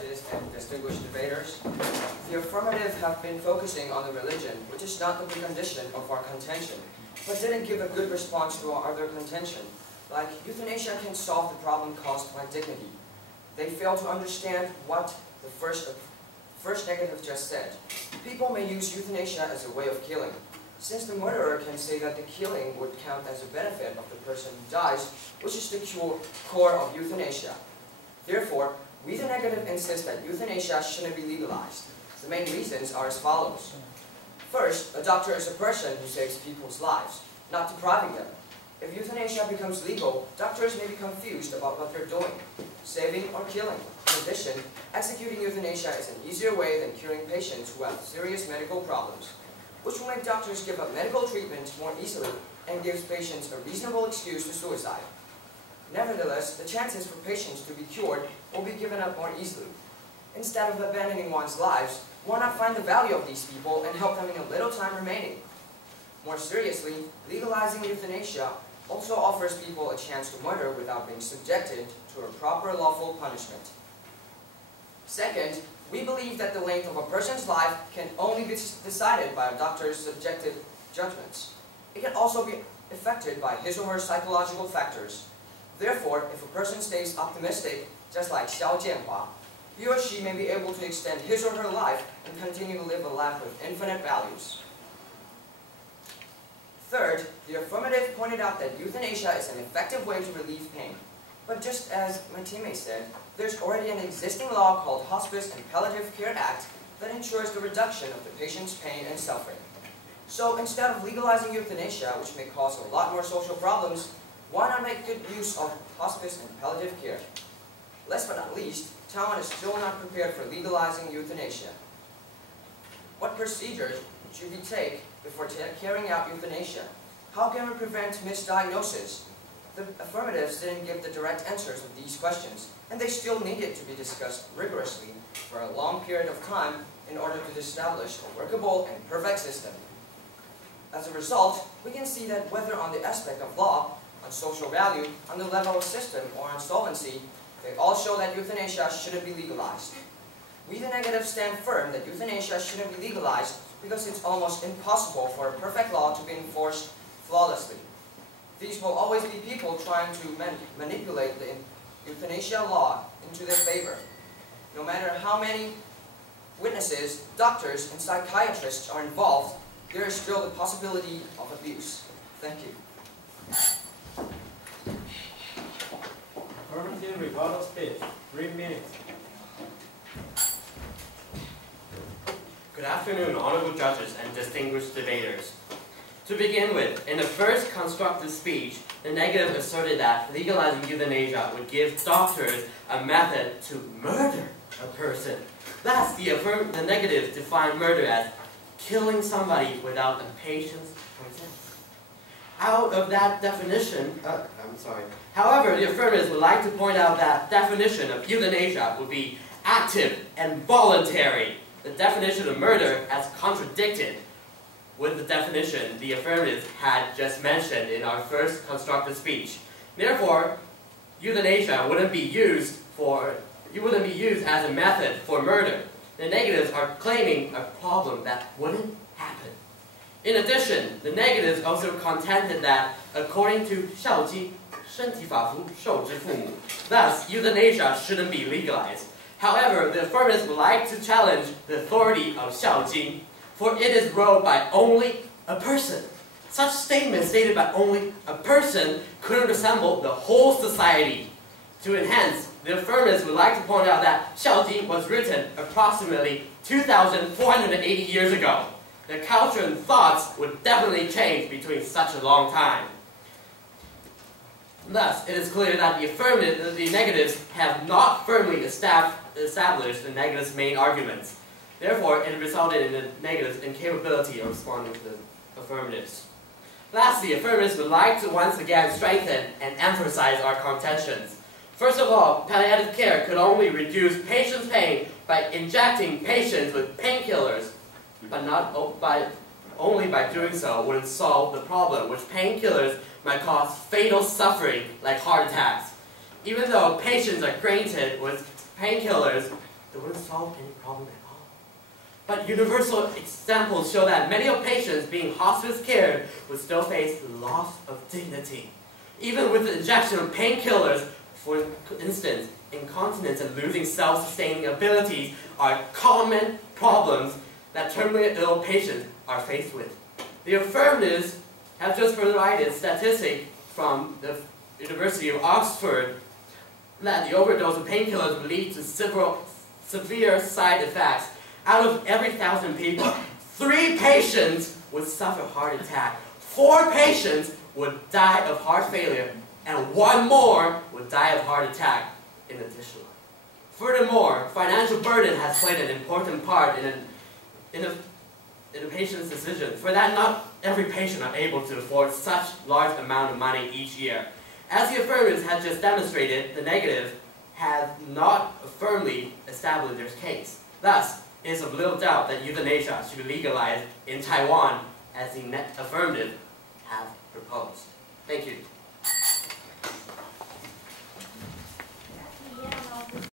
And distinguished debaters, the affirmative have been focusing on the religion, which is not the precondition of our contention, but didn't give a good response to our other contention, like euthanasia can solve the problem caused by dignity. They fail to understand what the first negative just said. People may use euthanasia as a way of killing, since the murderer can say that the killing would count as a benefit of the person who dies, which is the core of euthanasia. Therefore, we the negative insist that euthanasia shouldn't be legalized. The main reasons are as follows. First, a doctor is a person who saves people's lives, not depriving them. If euthanasia becomes legal, doctors may be confused about what they're doing, saving or killing. In addition, executing euthanasia is an easier way than curing patients who have serious medical problems, which will make doctors give up medical treatment more easily and gives patients a reasonable excuse to suicide. Nevertheless, the chances for patients to be cured will be given up more easily. Instead of abandoning one's lives, why not find the value of these people and help them in a little time remaining? More seriously, legalizing euthanasia also offers people a chance to murder without being subjected to a proper lawful punishment. Second, we believe that the length of a person's life can only be decided by a doctor's subjective judgments. It can also be affected by his or her psychological factors. Therefore, if a person stays optimistic, just like Xiao Jianhua, he or she may be able to extend his or her life and continue to live a life with infinite values. Third, the affirmative pointed out that euthanasia is an effective way to relieve pain. But just as my teammate said, there's already an existing law called Hospice and Palliative Care Act that ensures the reduction of the patient's pain and suffering. So instead of legalizing euthanasia, which may cause a lot more social problems, why not make good use of hospice and palliative care? Last but not least, Taiwan is still not prepared for legalizing euthanasia. What procedures should we take before carrying out euthanasia? How can we prevent misdiagnosis? The affirmatives didn't give the direct answers to these questions, and they still needed to be discussed rigorously for a long period of time in order to establish a workable and perfect system. As a result, we can see that whether on the aspect of law, on social value, on the level of system, or on solvency, they all show that euthanasia shouldn't be legalized. We the negative stand firm that euthanasia shouldn't be legalized because it's almost impossible for a perfect law to be enforced flawlessly. These will always be people trying to manipulate the euthanasia law into their favor. No matter how many witnesses, doctors, and psychiatrists are involved, there is still the possibility of abuse. Thank you. Affirmative rebuttal speech, 3 minutes. Good afternoon, honorable judges and distinguished debaters. To begin with, in the first constructive speech, the negative asserted that legalizing euthanasia would give doctors a method to murder a person. Thus, the negative defined murder as killing somebody without a patient's consent. Out of that definition, however, the affirmatives would like to point out that definition of euthanasia would be active and voluntary. The definition of murder as contradicted with the definition the affirmatives had just mentioned in our first constructive speech. Therefore, euthanasia wouldn't be used as a method for murder. The negatives are claiming a problem that wouldn't happen. In addition, the negatives also contended that, according to 孝经, 身体发肤受之父母, thus euthanasia shouldn't be legalized. However, the affirmatives would like to challenge the authority of 孝经, for it is wrote by only a person. Such statements stated by only a person couldn't resemble the whole society. To enhance, the affirmatives would like to point out that 孝经 was written approximately 2,480 years ago. The culture and thoughts would definitely change between such a long time. Thus, it is clear that the negatives have not firmly established the negatives' main arguments. Therefore, it resulted in the negatives' incapability of responding to the affirmatives. Lastly, affirmatives would like to once again strengthen and emphasize our contentions. First of all, palliative care could only reduce patients' pain by injecting patients with painkillers, but only by doing so wouldn't solve the problem, which painkillers might cause fatal suffering like heart attacks. Even though patients are granted with painkillers, it wouldn't solve any problem at all. But universal examples show that many of patients being hospice cared would still face loss of dignity. Even with the injection of painkillers, for instance, incontinence and losing self-sustaining abilities are common problems that terminally ill patients are faced with. The affirmatives have just provided statistics from the University of Oxford that the overdose of painkillers would lead to several severe side effects. Out of every 1,000 people, 3 patients would suffer heart attack, 4 patients would die of heart failure, and 1 more would die of heart attack in addition. Furthermore, financial burden has played an important part in a patient's decision, for that not every patient are able to afford such large amount of money each year. As the affirmatives have just demonstrated, the negative have not firmly established their case. Thus, it is of little doubt that euthanasia should be legalized in Taiwan, as the affirmative have proposed. Thank you.